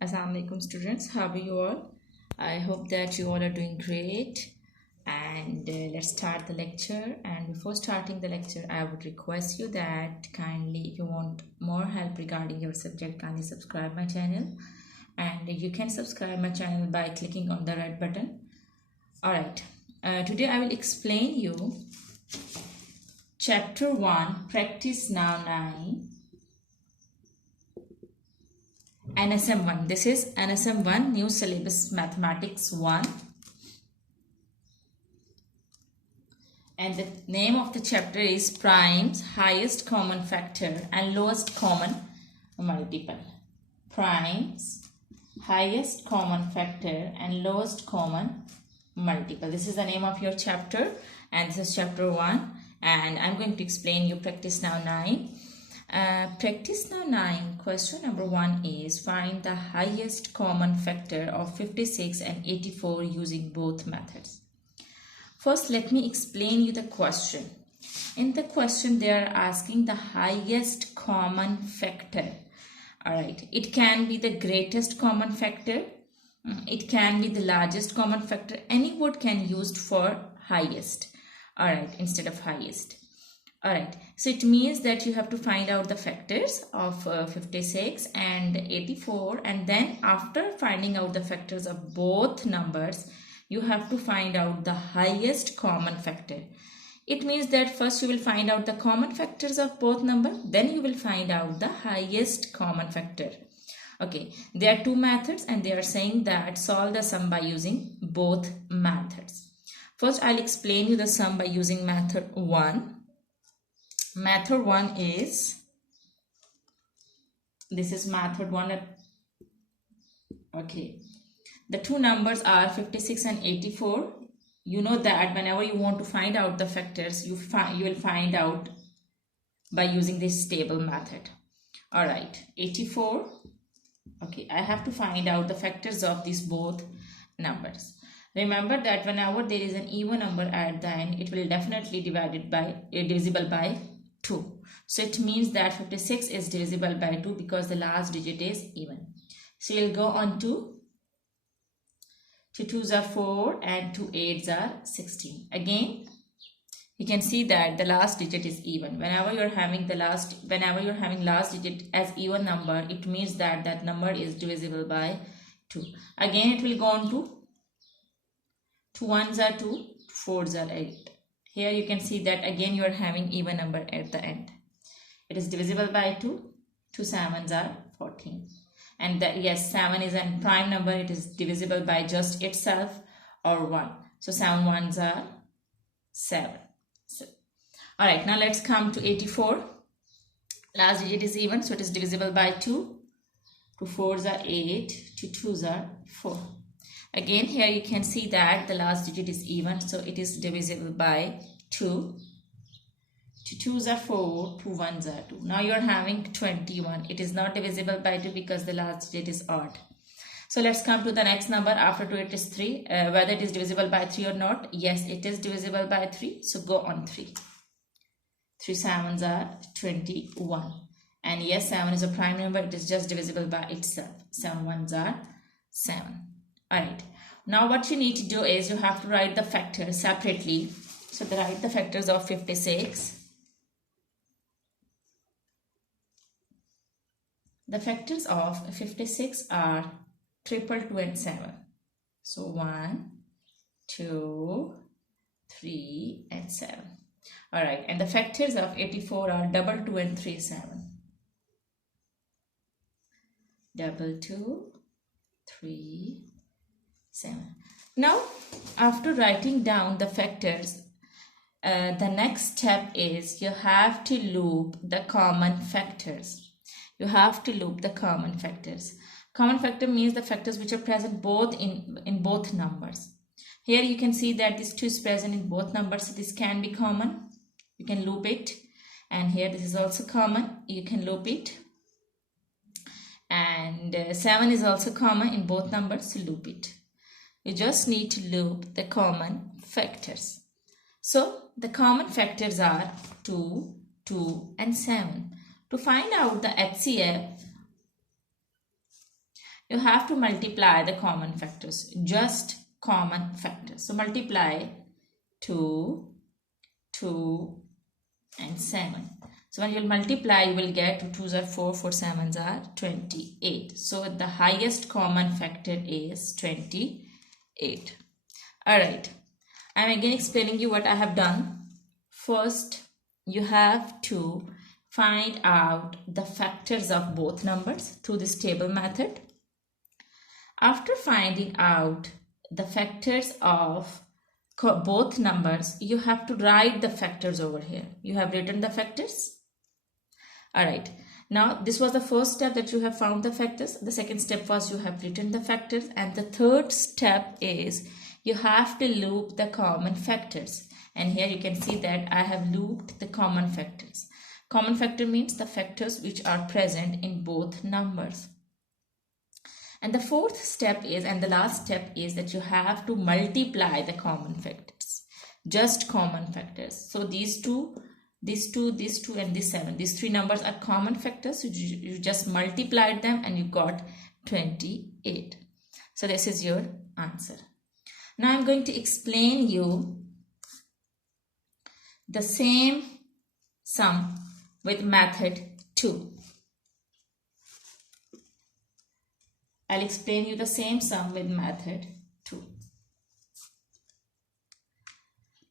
Assalamu alaikum students, how are you all? I hope that you all are doing great, and let's start the lecture. And before starting the lecture, I would request you that kindly, if you want more help regarding your subject, kindly subscribe my channel, and you can subscribe my channel by clicking on the red button. Alright, today I will explain you chapter 1, practice now 9, NSM1. This is NSM1, new syllabus mathematics 1, and the name of the chapter is primes, highest common factor and lowest common multiple. Primes, highest common factor and lowest common multiple. This is the name of your chapter, and this is chapter 1, and I'm going to explain you practice now 9. Practice now 9, question number 1 is find the highest common factor of 56 and 84 using both methods. First, let me explain you the question. In the question, they are asking the highest common factor. Alright, it can be the greatest common factor, it can be the largest common factor. Any word can be used for highest, alright, instead of highest. Alright, so it means that you have to find out the factors of 56 and 84, and then after finding out the factors of both numbers, you have to find out the highest common factor. It means that first you will find out the common factors of both numbers, then you will find out the highest common factor. Okay, there are two methods, and they are saying that solve the sum by using both methods. First, I'll explain you the sum by using method 1. Method 1 is, this is method 1. Okay, the two numbers are 56 and 84. You know that whenever you want to find out the factors, you will find out by using this table method. Alright, 84. Okay, I have to find out the factors of these both numbers. Remember that whenever there is an even number at the end, it will definitely divisible by 2. So it means that 56 is divisible by 2 because the last digit is even. So you'll go on to 2 2s are 4 and 2 8s are 16. Again, you can see that the last digit is even. Whenever you're having last digit as even number, it means that that number is divisible by 2. Again, it will go on to 2 1s are 2, 2 4s are 8. Here you can see that again you are having even number at the end. It is divisible by 2. 2 7s are 14. And yes, 7 is a prime number. It is divisible by just itself or 1. So 7 1s are 7. So, alright, now let's come to 84. Last digit is even, so it is divisible by 2. 2 4s are 8. 2 2s are 4. Again, here you can see that the last digit is even, so it is divisible by 2. 2 2s are 4, 2 1s are 2. Now you are having 21. It is not divisible by 2 because the last digit is odd. So let's come to the next number. After 2 it is 3. Whether it is divisible by 3 or not. Yes, it is divisible by 3. So go on 3. 3 7s are 21. And yes, 7 is a prime number. It is just divisible by itself. 7 1s are 7. Alright. Now what you need to do is you have to write the factors separately. So write the factors of 56. The factors of 56 are 2 2 and 7. So 1, 2, 3 and 7. Alright, and the factors of 84 are 2 2 and 3 7. 2 2, 3, 7. Now, after writing down the factors, the next step is you have to loop the common factors. You have to loop the common factors. Common factor means the factors which are present both in both numbers. Here you can see that this 2 is present in both numbers, so this can be common. You can loop it. And here this is also common. You can loop it. And 7 is also common in both numbers, so loop it. You just need to loop the common factors. So the common factors are 2, 2 and 7. To find out the HCF, you have to multiply the common factors, just common factors. So multiply 2, 2 and 7. So when you multiply, you will get 2 2s are 4, 4 7s are 28. So the highest common factor is 28. Alright, I'm again explaining you what I have done. First, you have to find out the factors of both numbers through this table method. After finding out the factors of both numbers, you have to write the factors over here. You have written the factors. Alright, now this was the first step, that you have found the factors. The second step was you have written the factors, and the third step is you have to loop the common factors. And here you can see that I have looped the common factors. Common factor means the factors which are present in both numbers. And the fourth step is, and the last step is, that you have to multiply the common factors, just common factors. So these two, and this 7, these three numbers are common factors. So you just multiplied them and you got 28. So this is your answer. Now I'm going to explain you the same sum with method 2. I'll explain you the same sum with method 2.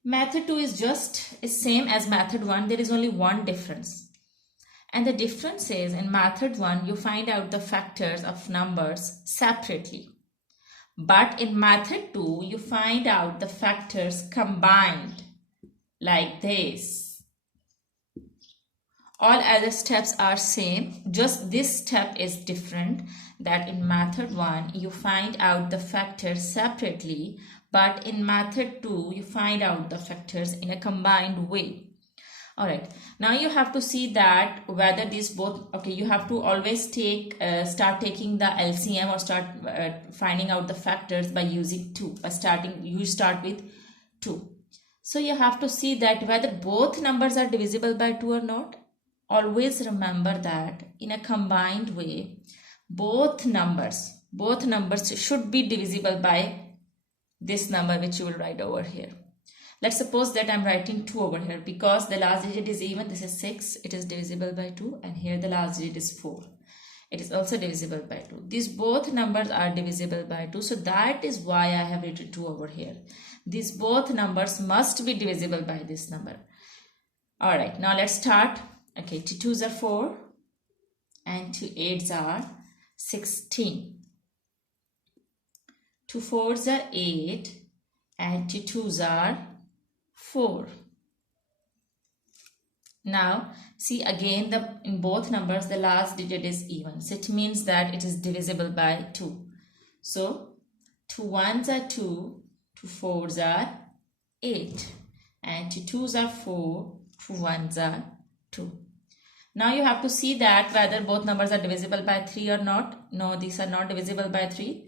Method 2 is same as method 1. There is only one difference. And the difference is, in method 1, you find out the factors of numbers separately. But in method 2, you find out the factors combined like this. All other steps are same, just this step is different, that in method 1 you find out the factors separately, but in method 2 you find out the factors in a combined way. Alright, now you have to see that whether these both, okay, you have to always start taking the LCM, or start finding out the factors by using 2. You start with 2. So you have to see that whether both numbers are divisible by 2 or not. Always remember that in a combined way, both numbers should be divisible by this number which you will write over here. Let's suppose that I'm writing 2 over here, because the last digit is even. This is 6, it is divisible by 2, and here the last digit is 4. It is also divisible by 2. These both numbers are divisible by 2, so that is why I have written 2 over here. These both numbers must be divisible by this number. Alright, now let's start. Okay, 2 2s are 4 and 2 8s are 16. 2 4s are 8 and 2 2s are 4. Now see again, in both numbers the last digit is even, so it means that it is divisible by 2. So 2 1s are 2, 2 4s are 8, and 2 2s are 4, 2 1s are 2. Now you have to see that whether both numbers are divisible by 3 or not. No, these are not divisible by 3.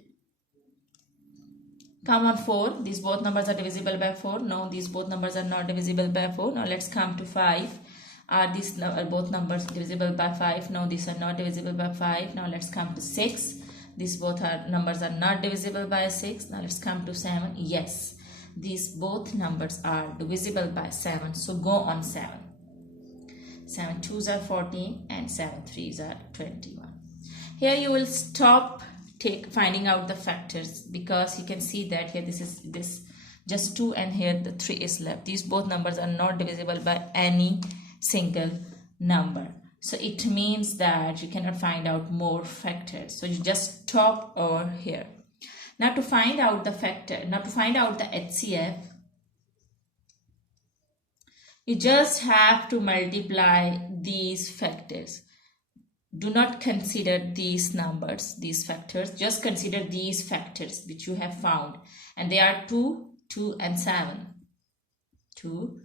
Come on, 4. These both numbers are divisible by 4. No, these both numbers are not divisible by 4. Now let's come to 5. Are these both numbers divisible by 5? No, these are not divisible by 5. Now let's come to 6. These both numbers are not divisible by 6. Now let's come to 7. Yes, these both numbers are divisible by 7. So go on 7. 7 2s are 14 and 7 3s are 21. Here you will stop finding out the factors, because you can see that here this is just 2 and here the 3 is left. These both numbers are not divisible by any single number. So it means that you cannot find out more factors. So you just stop over here. Now to find out the HCF, you just have to multiply these factors. Do not consider these numbers, these factors. Just consider these factors which you have found. And they are 2, 2 and 7. 2,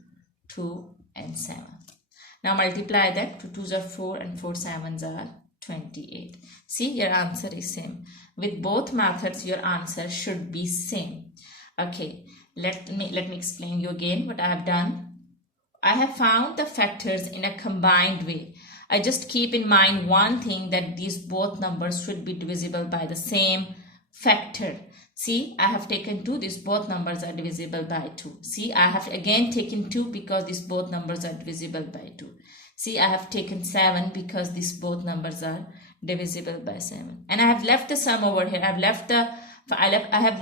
2 and 7. Now multiply that. 2 2s are 4 and 4 7s are 28. See, your answer is same. With both methods, your answer should be same. Okay, let me explain you again what I have done. I have found the factors in a combined way. I just keep in mind one thing, that these both numbers should be divisible by the same factor. See, I have taken 2, these both numbers are divisible by 2. See, I have again taken 2 because these both numbers are divisible by 2. See, I have taken 7 because these both numbers are divisible by 7. And I have left the sum over here. I have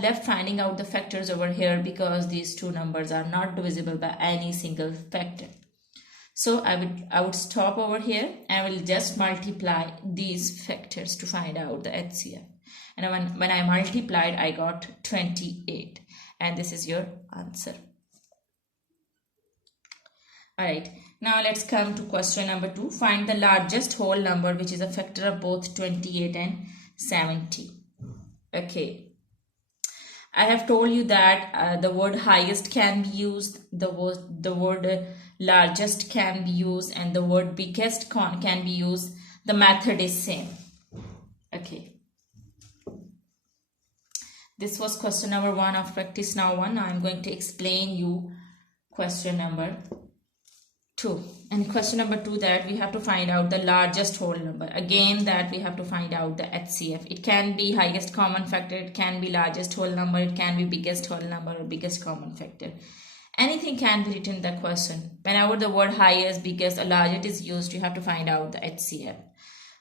left finding out the factors over here because these two numbers are not divisible by any single factor. So I would stop over here and I will just multiply these factors to find out the HCF. And when I multiplied, I got 28. And this is your answer. Alright, now let's come to question number 2. Find the largest whole number which is a factor of both 28 and 70. Okay. I have told you that the word highest can be used, the word largest can be used, and the word biggest can be used. The method is same. Okay. This was question number 1 of practice now 1. Now I'm going to explain you question number 2. And question number 2, that we have to find out the largest whole number. Again, that we have to find out the HCF. It can be highest common factor, it can be largest whole number, it can be biggest whole number or biggest common factor. Anything can be written in the question. Whenever the word highest, biggest or largest is used, you have to find out the HCF.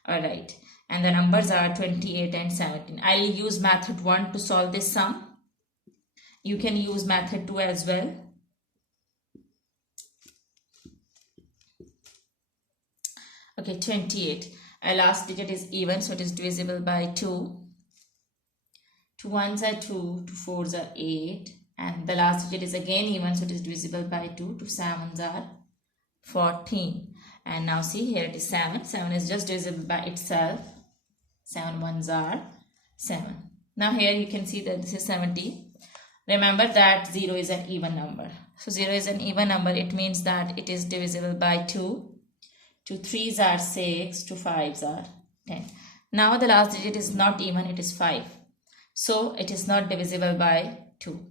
Alright. And the numbers are 28 and 17. I'll use method 1 to solve this sum. You can use method 2 as well. Okay, 28. Our last digit is even, so it is divisible by 2. 2 1s are 2, 2 4s are 8. And the last digit is again even, so it is divisible by 2. 2 7s are 14. And now see, here it is 7. 7 is just divisible by itself. 7 1s are 7. Now here you can see that this is 70. Remember that 0 is an even number. So 0 is an even number. It means that it is divisible by 2. 2 3s are 6, 2 5s are 10. Now the last digit is not even, it is 5. So it is not divisible by 2.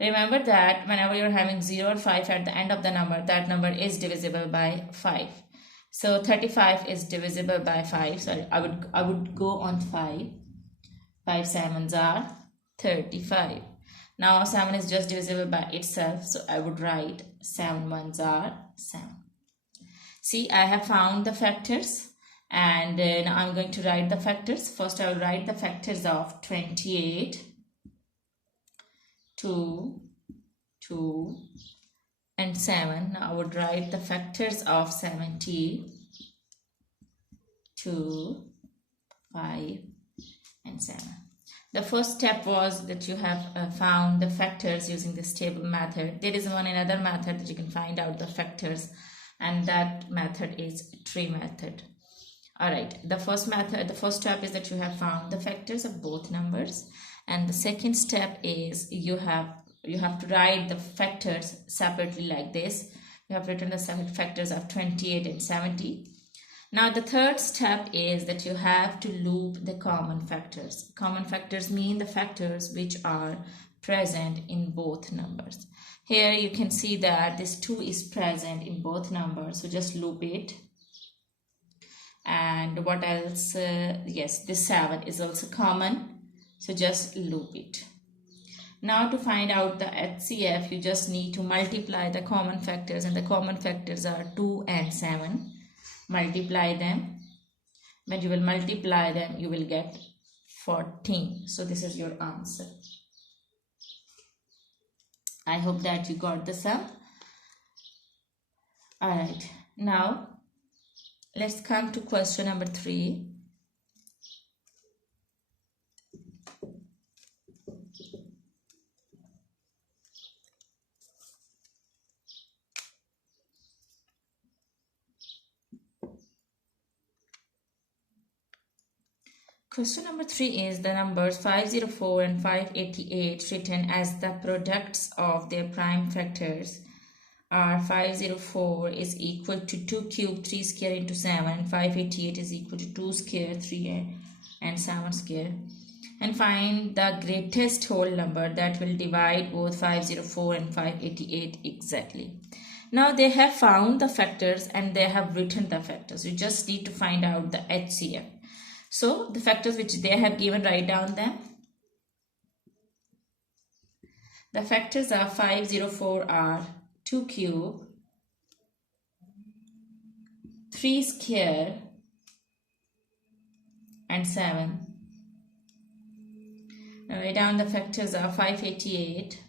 Remember that whenever you're having 0 or 5 at the end of the number, that number is divisible by 5. So 35 is divisible by 5. Sorry, I would go on 5. 5 7s are 35. Now 7 is just divisible by itself. So I would write 7 1s are 7. See, I have found the factors, and now I'm going to write the factors. First, I will write the factors of 28, 2, 2, and 7. Now I would write the factors of 70, 2, 5, and 7. The first step was that you have found the factors using this table method. There is another method that you can find out the factors, and that method is tree method. Alright, the first step is that you have found the factors of both numbers, and the second step is you have to write the factors separately like this. You have written the factors of 28 and 70. Now the third step is that you have to loop the common factors. Common factors mean the factors which are present in both numbers. Here you can see that this 2 is present in both numbers, so just loop it. And what else? Yes, this 7 is also common, so just loop it. Now to find out the HCF, you just need to multiply the common factors, and the common factors are 2 and 7. Multiply them. When you will multiply them, you will get 14. So this is your answer. I hope that you got the sum. Alright, now let's come to question number 3. Question number 3 is the numbers 504 and 588 written as the products of their prime factors are 504 is equal to 2 cube 3 square into 7, and 588 is equal to 2 square 3 and 7 square. And find the greatest whole number that will divide both 504 and 588 exactly. Now they have found the factors and they have written the factors. You just need to find out the HCF. So the factors which they have given, write down them. The factors are 504 are 2 cube, 3 square and 7. Now write down the factors are 588.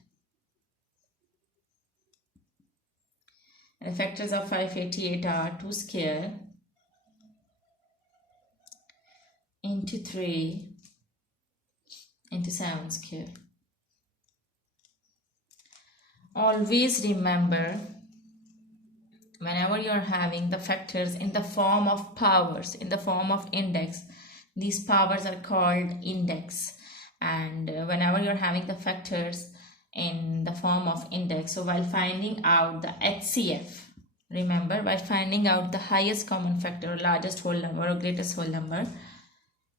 And the factors of 588 are 2 square into 3 into 7 square. Always remember, whenever you are having the factors in the form of powers, in the form of index, these powers are called index. And whenever you are having the factors in the form of index, so while finding out the HCF, remember, by finding out the highest common factor or largest whole number or greatest whole number,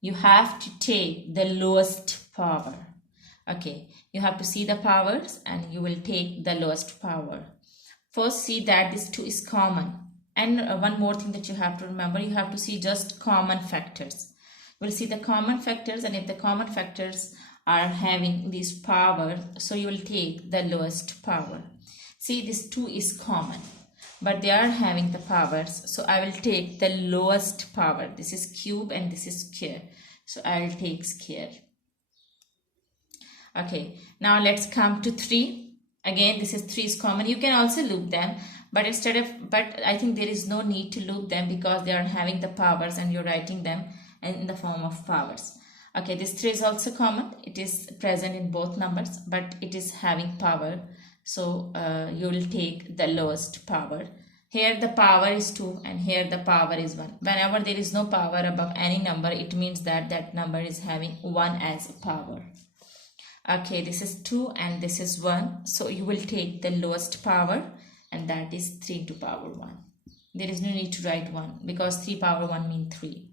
you have to take the lowest power. Okay, you have to see the powers and you will take the lowest power. First, see that this 2 is common. And one more thing that you have to remember, you have to see just common factors. You will see the common factors, and if the common factors are having this power, so you will take the lowest power. See, this 2 is common, but they are having the powers, so I will take the lowest power. This is cube and this is square, so I will take square. Okay, now let's come to 3. Again, this is 3 is common. You can also loop them, but I think there is no need to loop them because they are having the powers and you're writing them in the form of powers. Okay, this 3 is also common. It is present in both numbers, but it is having power. So you will take the lowest power. Here the power is 2 and here the power is 1. Whenever there is no power above any number, it means that that number is having 1 as a power. Okay, this is 2 and this is 1. So you will take the lowest power, and that is 3 to power 1. There is no need to write 1 because 3 power 1 means 3.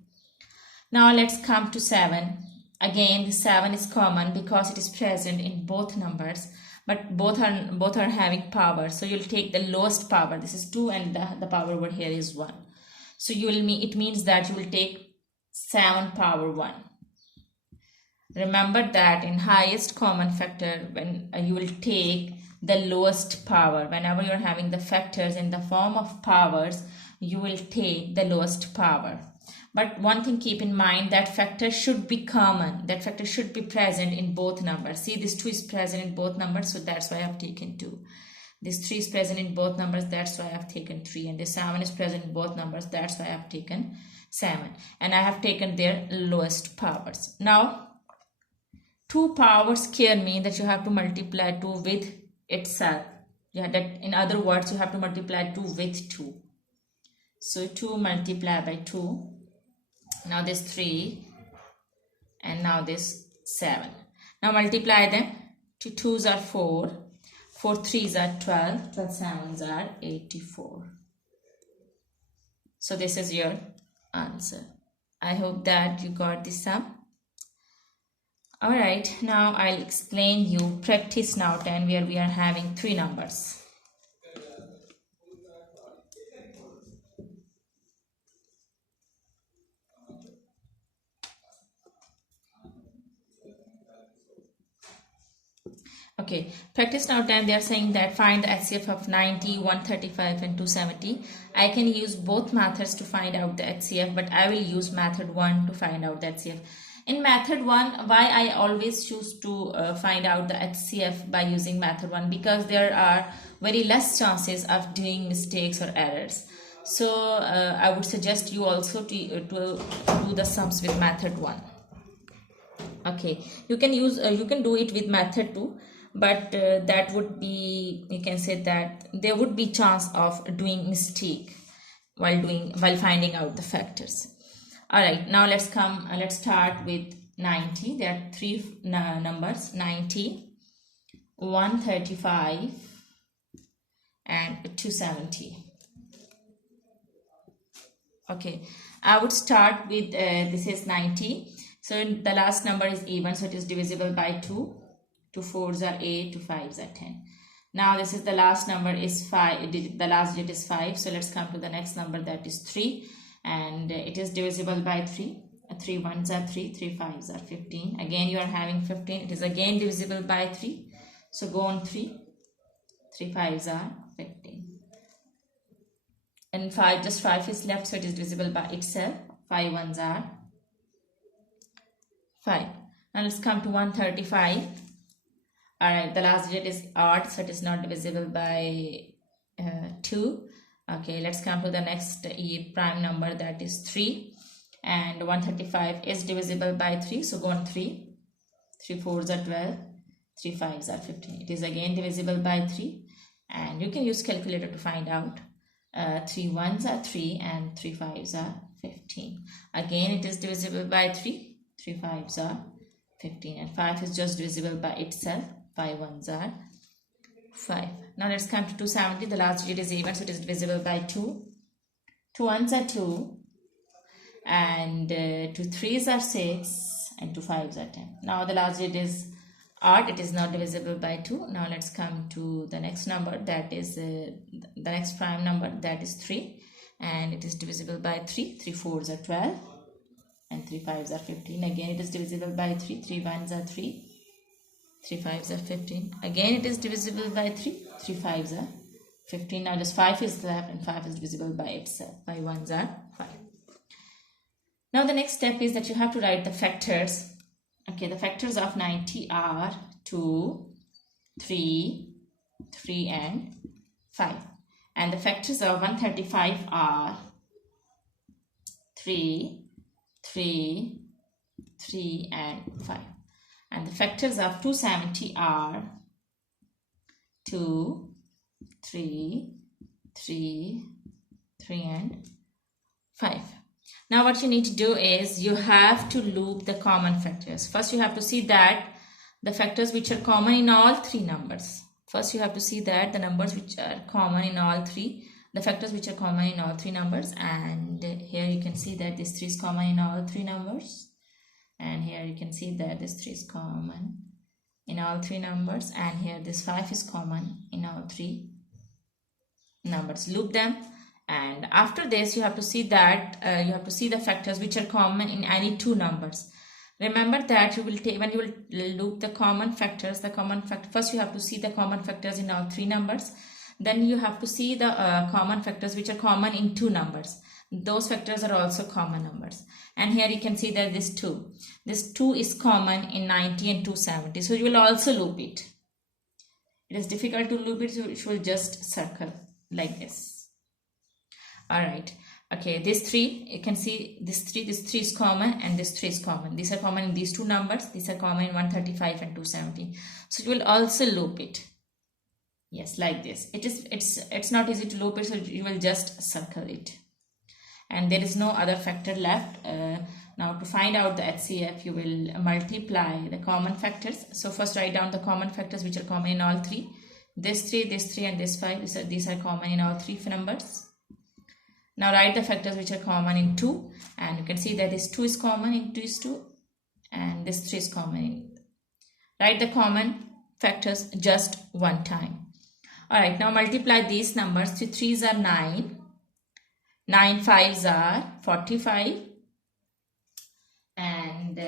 Now let's come to 7. Again, the 7 is common because it is present in both numbers, but both are having power. So you'll take the lowest power. This is 2 and the power over here is 1. So it means that you will take 7 power 1. Remember that in highest common factor, when you will take the lowest power. Whenever you're having the factors in the form of powers, you will take the lowest power. But one thing, keep in mind that factor should be common. That factor should be present in both numbers. See, this 2 is present in both numbers, so that's why I have taken 2. This 3 is present in both numbers, that's why I have taken 3. And this 7 is present in both numbers, that's why I have taken 7. And I have taken their lowest powers. Now, 2 power square means that you have to multiply 2 with itself. Yeah, that in other words, you have to multiply 2 with 2. So 2 multiplied by 2. Now this 3 and now this 7. Now multiply them. 2 2s are 4. 4 3s are 12. 12 7s are 84. So this is your answer. I hope that you got this sum. Alright, now I'll explain you practice now 10 where we are having 3 numbers. Okay, practice now 10, they are saying that find the HCF of 90, 135 and 270. I can use both methods to find out the HCF, but I will use method 1 to find out the HCF. In method 1, why I always choose to find out the HCF by using method 1? Because there are very less chances of doing mistakes or errors. So I would suggest you also to do the sums with method 1. Okay, you can do it with method 2, but that would be, you can say that there would be chance of doing mistake while finding out the factors. Alright, now let's start with 90. There are 3 numbers, 90, 135 and 270. Okay, I would start with this is 90. So the last number is even, so it is divisible by 2. 2 4s are 8, 2 5s are 10. Now this is the last number is 5, the last digit is 5. So let's come to the next number, that is 3, and it is divisible by 3. 3 ones are 3, 3 fives are 15. Again you are having 15, it is again divisible by 3. So go on 3, 3 fives are 15. And 5, just 5 is left, so it is divisible by itself. 5 ones are 5. Now let's come to 135. Alright, the last digit is odd, so it is not divisible by 2. Okay, let's come to the next prime number, that is 3. And 135 is divisible by 3, so go on 3. 3 fours are 12, 3 fives are 15. It is again divisible by 3, and you can use calculator to find out. 3 ones are 3 and 3 fives are 15. Again it is divisible by 3, 3 fives are 15, and 5 is just divisible by itself. 5 ones are 5. Now let's come to 270. The last digit is even, so it is divisible by 2. 2 ones are 2, and 2 threes are 6, and 2 fives are 10. Now the last digit is odd, it is not divisible by 2. Now let's come to the next number, that is the next prime number, that is 3, and it is divisible by 3. 3 fours are 12, and 3 fives are 15. Again it is divisible by 3. 3 ones are 3, 3 fives are 15. Again it is divisible by 3. 3 fives are 15. Now just 5 is left, and 5 is divisible by itself. 5 ones are 5. Now the next step is that you have to write the factors. Okay, the factors of 90 are 2, 3, 3 and 5. And the factors of 135 are 3, 3, 3 and 5. And the factors of 270 are 2, 3, 3, 3 and 5. Now what you need to do is you have to loop the common factors. First you have to see that the factors which are common in all three numbers. First you have to see that the numbers which are common in all three, the factors which are common in all three numbers. And here you can see that this 3 is common in all three numbers. And here you can see that this 3 is common in all three numbers. And here this 5 is common in all three numbers. Loop them. And after this you have to see that you have to see the factors which are common in any two numbers. Remember that you will take, when you will loop the common factors, first you have to see the common factors in all three numbers. Then you have to see the common factors which are common in two numbers. Those factors are also common numbers. And here you can see that this 2 is common in 90 and 270. So you will also loop it. It is difficult to loop it, so you will just circle like this. Alright, okay, this 3, you can see this 3 is common and this 3 is common. These are common in these two numbers. These are common in 135 and 270. So you will also loop it. Yes, like this. It's not easy to loop it, so you will just circle it. And there is no other factor left. Now to find out the HCF, you will multiply the common factors. So first write down the common factors which are common in all three. This 3 and this 5, these are common in all three numbers. Now write the factors which are common in 2, and you can see that this 2 is common in this 2 and this 3 is common in. Write the common factors just one time. Alright, now multiply these numbers. 3 3s are 9, 9 5s are 45, and